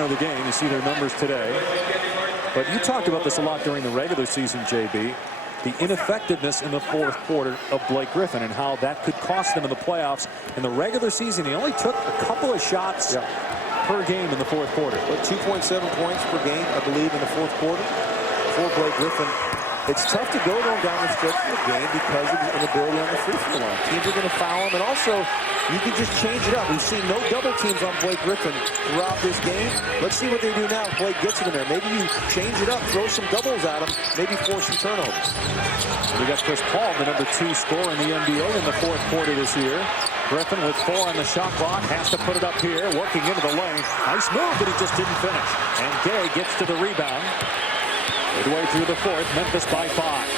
center of the game. You see their numbers today. But you talked about this a lot during the regular season, JB. The ineffectiveness in the fourth quarter of Blake Griffin and how that could cost them in the playoffs. In the regular season, he only took a couple of shots per game in the fourth quarter. But 2.7 points per game, I believe, in the fourth quarter for Blake Griffin. It's tough to go down the stretch of the game because of his inability on the free throw line. Teams are going to foul him, and also you can just change it up. We've seen no double teams on Blake Griffin throughout this game. Let's see what they do now if Blake gets it in there. Maybe you change it up, throw some doubles at him, maybe force some turnovers. We got Chris Paul, the #2 scorer in the NBA in the fourth quarter this year. Griffin with 4 on the shot clock, has to put it up here, working into the lane. Nice move, but he just didn't finish. And Gay gets to the rebound. Midway through the fourth, Memphis by 5.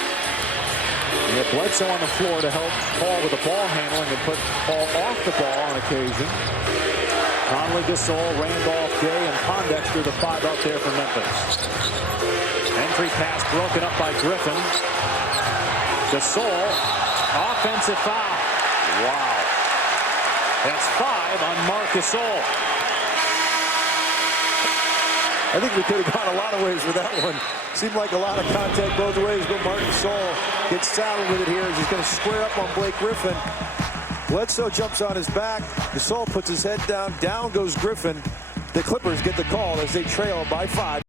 We have Bledsoe on the floor to help Paul with the ball handling and put Paul off the ball on occasion. Conley, Gasol, Randolph, Gay, and Pondexter, the 5 out there for Memphis. Entry pass broken up by Griffin. Gasol, offensive foul. Wow. That's 5 on Marc Gasol. I think we could have gone a lot of ways with that one. Seemed like a lot of contact both ways, but Marc Gasol gets saddled with it here as he's going to square up on Blake Griffin. Bledsoe jumps on his back. Gasol puts his head down. Down goes Griffin. The Clippers get the call as they trail by 5.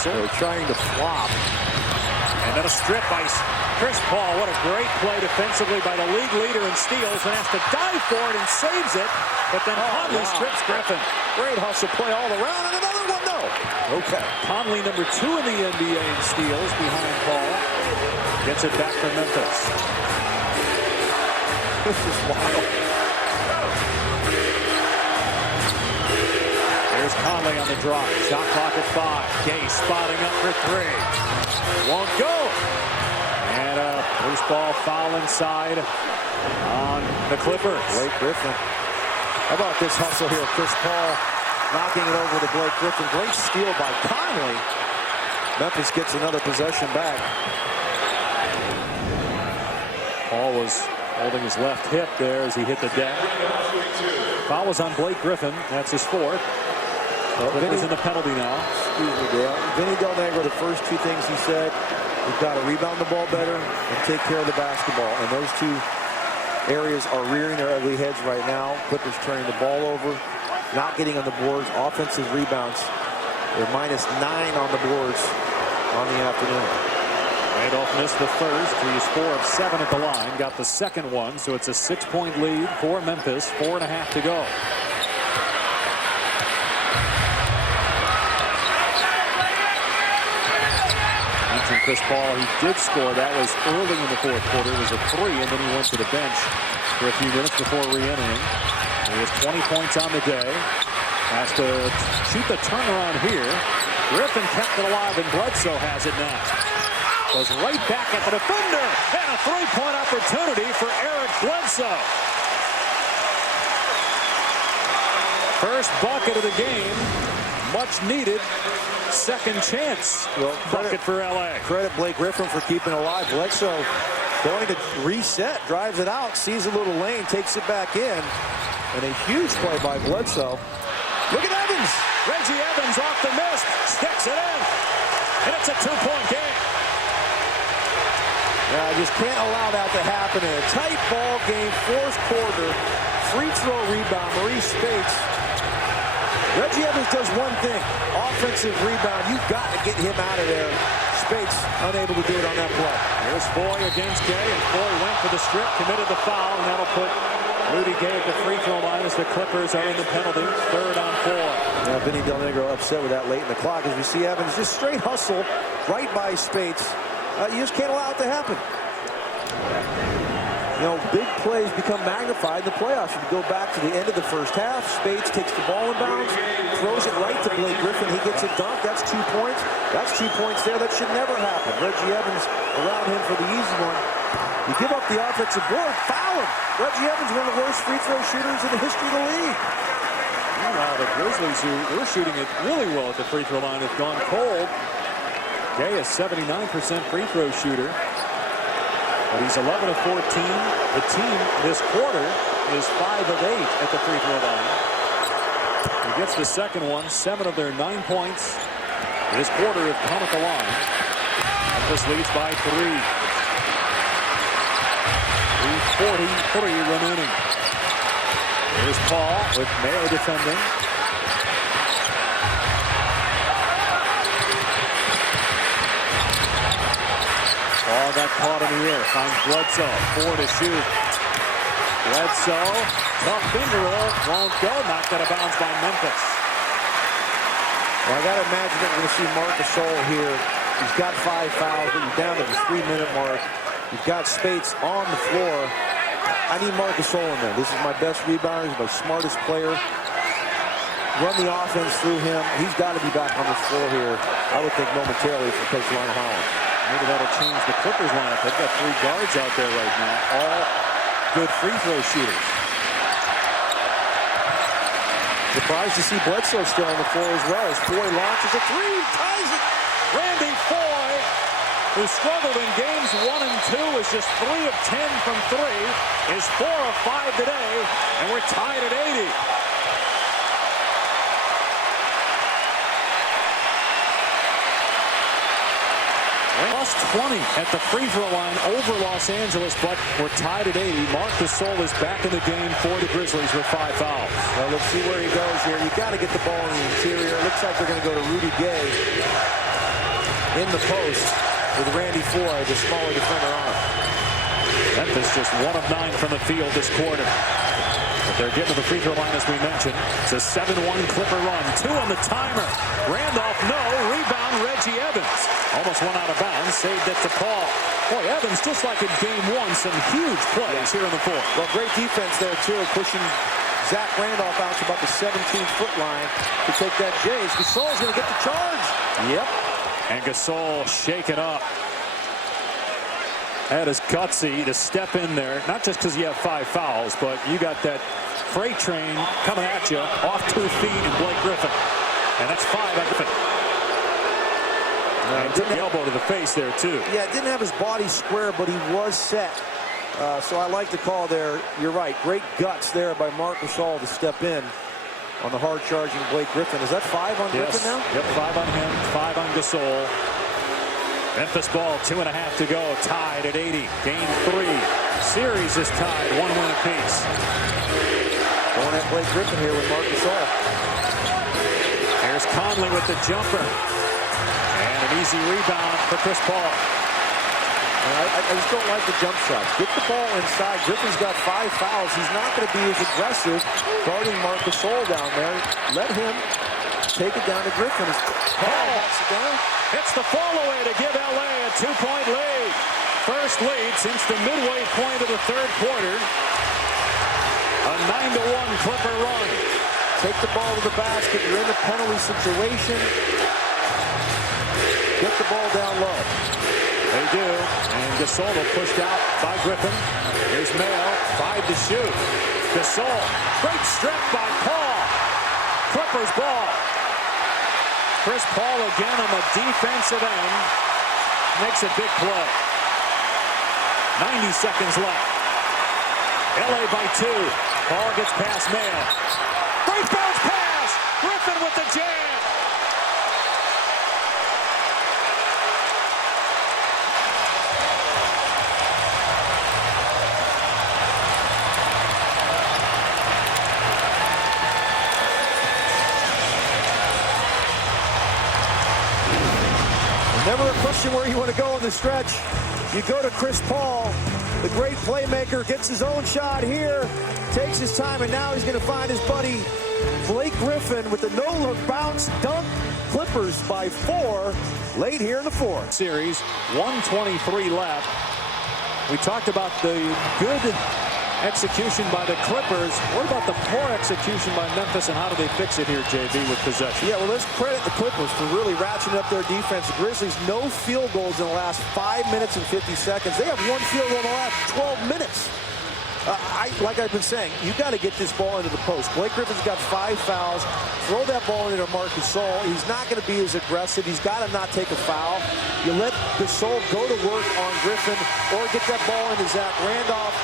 They're trying to flop. And then a strip by Chris Paul. What a great play defensively by the league leader in steals, and has to dive for it and saves it. But then Conley strips Griffin. Great hustle play all around, and another one, no. Okay. Conley, #2 in the NBA in steals behind Paul. Gets it back for Memphis. This is wild. There's Conley on the drop. Shot clock at 5. Gay spotting up for 3. Won't go. And a loose ball foul inside on the Clippers. Blake Griffin. How about this hustle here? Chris Paul knocking it over to Blake Griffin. Great steal by Conley. Memphis gets another possession back. Paul was holding his left hip there as he hit the deck. Foul was on Blake Griffin. That's his 4th. Vinny's in the penalty now. Excuse me, Dale. Vinny Del Negro, the first 2 things he said, we've got to rebound the ball better and take care of the basketball. And those 2 areas are rearing their ugly heads right now. Clippers turning the ball over, not getting on the boards. Offensive rebounds, they're -9 on the boards on the afternoon. Randolph missed the first. He is 4 of 7 at the line. Got the second one, so it's a 6-point lead for Memphis. 4.5 to go. Chris Paul, he did score. That was early in the fourth quarter. It was a 3, and then he went to the bench for a few minutes before re-entering. He has 20 points on the day. Has to shoot the turnaround here. Griffin kept it alive, and Bledsoe has it now. Goes right back at the defender, and a 3-point opportunity for Eric Bledsoe. First bucket of the game. Much needed. Second chance bucket for LA. Credit Blake Griffin for keeping it alive. Bledsoe going to reset, drives it out, sees a little lane, takes it back in. And a huge play by Bledsoe. Look at Evans. Reggie Evans off the miss, sticks it in. And it's a 2-point game. Yeah, I just can't allow that to happen in a tight ball game, fourth quarter. Free throw rebound, Maurice Spates. Reggie Evans does one thing, offensive rebound. You've got to get him out of there. Spates unable to do it on that play. Here's Foy against Gay, and Foy went for the strip, committed the foul, and that'll put Rudy Gay at the free throw line as the Clippers are in the penalty. 3rd on 4. Now, Vinny Del Negro upset with that late in the clock as we see Evans just straight hustle right by Spates. You just can't allow it to happen. You know, big plays become magnified in the playoffs. If you go back to the end of the first half, Spates takes the ball in bounds, throws it right to Blake Griffin. He gets a dunk. That's 2 points. That's 2 points there. That should never happen. Reggie Evans around him for the easy one. You give up the offensive board, foul him. Reggie Evans, one of the worst free throw shooters in the history of the league. Meanwhile, the Grizzlies, who were shooting it really well at the free throw line, have gone cold. Gay is 79% free throw shooter. But he's 11 of 14. The team this quarter is 5 of 8 at the free throw line. He gets the second one. 7 of their 9 points this quarter have come at the line. Memphis leads by 3. 3:43 remaining. Here's Paul with Mayo defending. Ball got caught in the air. Finds Bledsoe. 4 to shoot. Bledsoe. Tough finger roll. Won't go. Knocked out of bounds by Memphis. Well, I got to imagine that we're going to see Marc Gasol here. He's got 5 fouls, but you're down to the 3-minute mark. You've got Spates on the floor. I need Marc Gasol in there. This is my best rebounder. He's my smartest player. Run the offense through him. He's got to be back on this floor here, I would think, momentarily for Coach Lionel Hollins. Maybe that'll change the Clippers lineup. They've got 3 guards out there right now, all good free throw shooters. Surprised to see Bledsoe still on the floor as well. As Foy launches a 3, ties it. Randy Foy, who struggled in games 1 and 2, is just 3 of 10 from 3, is 4 of 5 today, and we're tied at 80. Plus 20 at the free throw line over Los Angeles, but we're tied at 80. Marc Gasol is back in the game for the Grizzlies with 5 fouls. Well, let's see where he goes here. You got to get the ball in the interior. It looks like they're going to go to Rudy Gay in the post with Randy Foy, the smaller defender, on. Memphis just 1 of 9 from the field this quarter. But they're getting to the free throw line, as we mentioned. It's a 7-1 Clipper run. 2 on the timer. Randolph, no. Rebound, Reggie Evans. Almost went out of bounds. Saved it to Paul. Boy, Evans, just like in game 1, some huge plays here in the fourth. Well, great defense there, too, pushing Zach Randolph out to about the 17-foot line to take that Jays. Gasol's going to get the charge. Yep. And Gasol shaken up. That is gutsy to step in there, not just because you have 5 fouls, but you got that freight train coming at you off 2 feet and Blake Griffin. And that's 5 out of it. And took the elbow to the face there, too. Yeah, didn't have his body square, but he was set. So I like the call there. You're right. Great guts there by Marc Gasol to step in on the hard-charging Blake Griffin. Is that 5 on Griffin now? Yep, 5 on him, 5 on Gasol. Memphis ball, 2.5 to go, tied at 80. Game 3. Series is tied, 1 win apiece. Going at Blake Griffin here with Marc Gasol. Here's Conley with the jumper. And an easy rebound for Chris Paul. I just don't like the jump shots. Get the ball inside. Griffin's got 5 fouls. He's not going to be as aggressive guarding Marc Gasol down there. Let him take it down to Griffin. Paul backs it down. It's the fall away to give LA a 2-point lead. First lead since the midway point of the 3rd quarter. A 9-1 Clipper run. Take the ball to the basket. You're in a penalty situation. Get the ball down low. They do. And Gasol pushed out by Griffin. Here's Mayo. 5 to shoot. Gasol. Great strip by Paul. Clippers ball. Chris Paul again on the defensive end. Makes a big play. 90 seconds left. LA by 2. Paul gets past Mayo. Great bounce pass. Griffin with the jam. Never a question where you want to go in the stretch. You go to Chris Paul, the great playmaker, gets his own shot here. takes his time, and now he's going to find his buddy Blake Griffin with the no-look bounce dunk. Clippers by 4 late here in the fourth. Series, 1:23 left. We talked about the good execution by the Clippers. What about the poor execution by Memphis, and how do they fix it here, JB, with possession? Yeah, well, let's credit the Clippers for really ratcheting up their defense. The Grizzlies, no field goals in the last 5 minutes and 50 seconds. They have 1 field goal in the last 12 minutes. Like I've been saying, you got to get this ball into the post. Blake Griffin's got 5 fouls. Throw that ball into Marc Gasol. He's not going to be as aggressive. He's got to not take a foul. You let Gasol go to work on Griffin, or get that ball into Zach Randolph.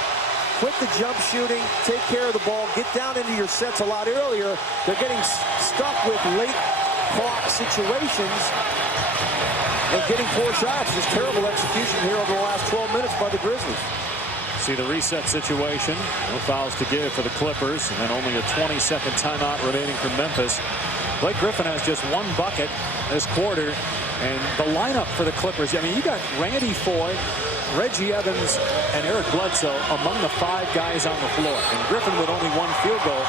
Quit the jump shooting. Take care of the ball. Get down into your sets a lot earlier. They're getting stuck with late clock situations and getting 4 shots. Just terrible execution here over the last 12 minutes by the Grizzlies. See the reset situation. No fouls to give for the Clippers, and only a 20-second timeout remaining for Memphis. Blake Griffin has just 1 bucket this quarter, and the lineup for the Clippers, I mean, you got Randy Foye, Reggie Evans, and Eric Bledsoe among the 5 guys on the floor, and Griffin with only 1 field goal.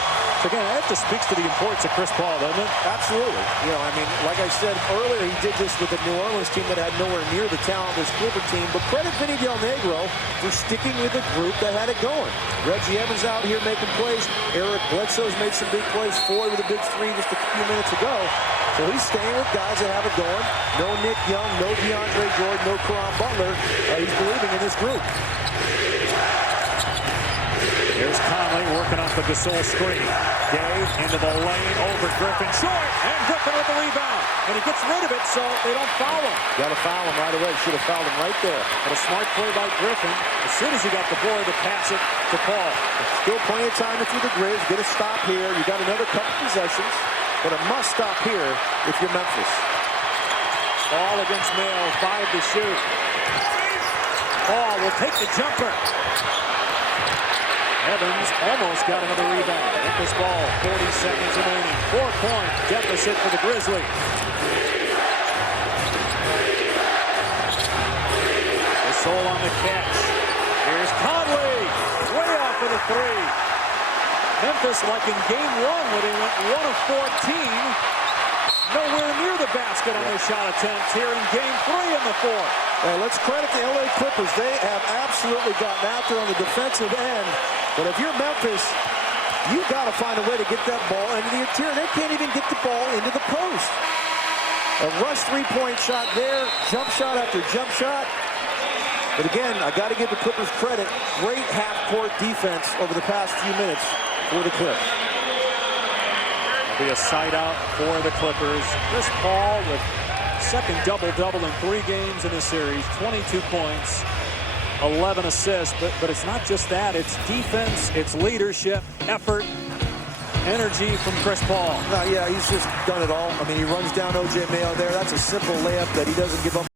So again, that just speaks to the importance of Chris Paul, doesn't it? Absolutely. You know, I mean, like I said earlier, he did this with the New Orleans team that had nowhere near the talent of this Clipper team. But credit Vinny Del Negro for sticking with a group that had it going. Reggie Evans out here making plays. Eric Bledsoe's made some big plays. Foy with a big 3 just a few minutes ago. So he's staying with guys that have it going. No Nick Young, no DeAndre Jordan, no Caron Butler. He's believing in this group. Here's Conley working off the Gasol screen. Gay into the lane, over Griffin, short, and Griffin with the rebound. And he gets rid of it, so they don't foul him. Got to foul him right away. Should have fouled him right there. But a smart play by Griffin. As soon as he got the board to pass it to Paul. Still plenty of time if you're the Grizz. Get a stop here. You got another couple possessions, but a must stop here if you're Memphis. All against Mayo, 5 to shoot. Paul will take the jumper. Evans almost got another rebound. Hit this ball, 40 seconds remaining. 4-point deficit for the Grizzlies. Gasol on the catch. Here's Conley, way off of the 3. Memphis, like in game 1, when they went 1 of 14, nowhere near the basket on their shot attempts here in game 3 in the 4th. Let's credit the LA Clippers. They have absolutely gotten after on the defensive end. But if you're Memphis, you got to find a way to get that ball into the interior. They can't even get the ball into the post. A rush 3-point shot there, jump shot after jump shot. But again, I got to give the Clippers credit. Great half-court defense over the past few minutes for the Clips. It'll be a side out for the Clippers. Chris Paul with second double-double in 3 games in this series, 22 points. 11 assists, but it's not just that. It's defense, it's leadership, effort, energy from Chris Paul. Yeah, he's just done it all. I mean, he runs down O.J. Mayo there. That's a simple layup that he doesn't give up.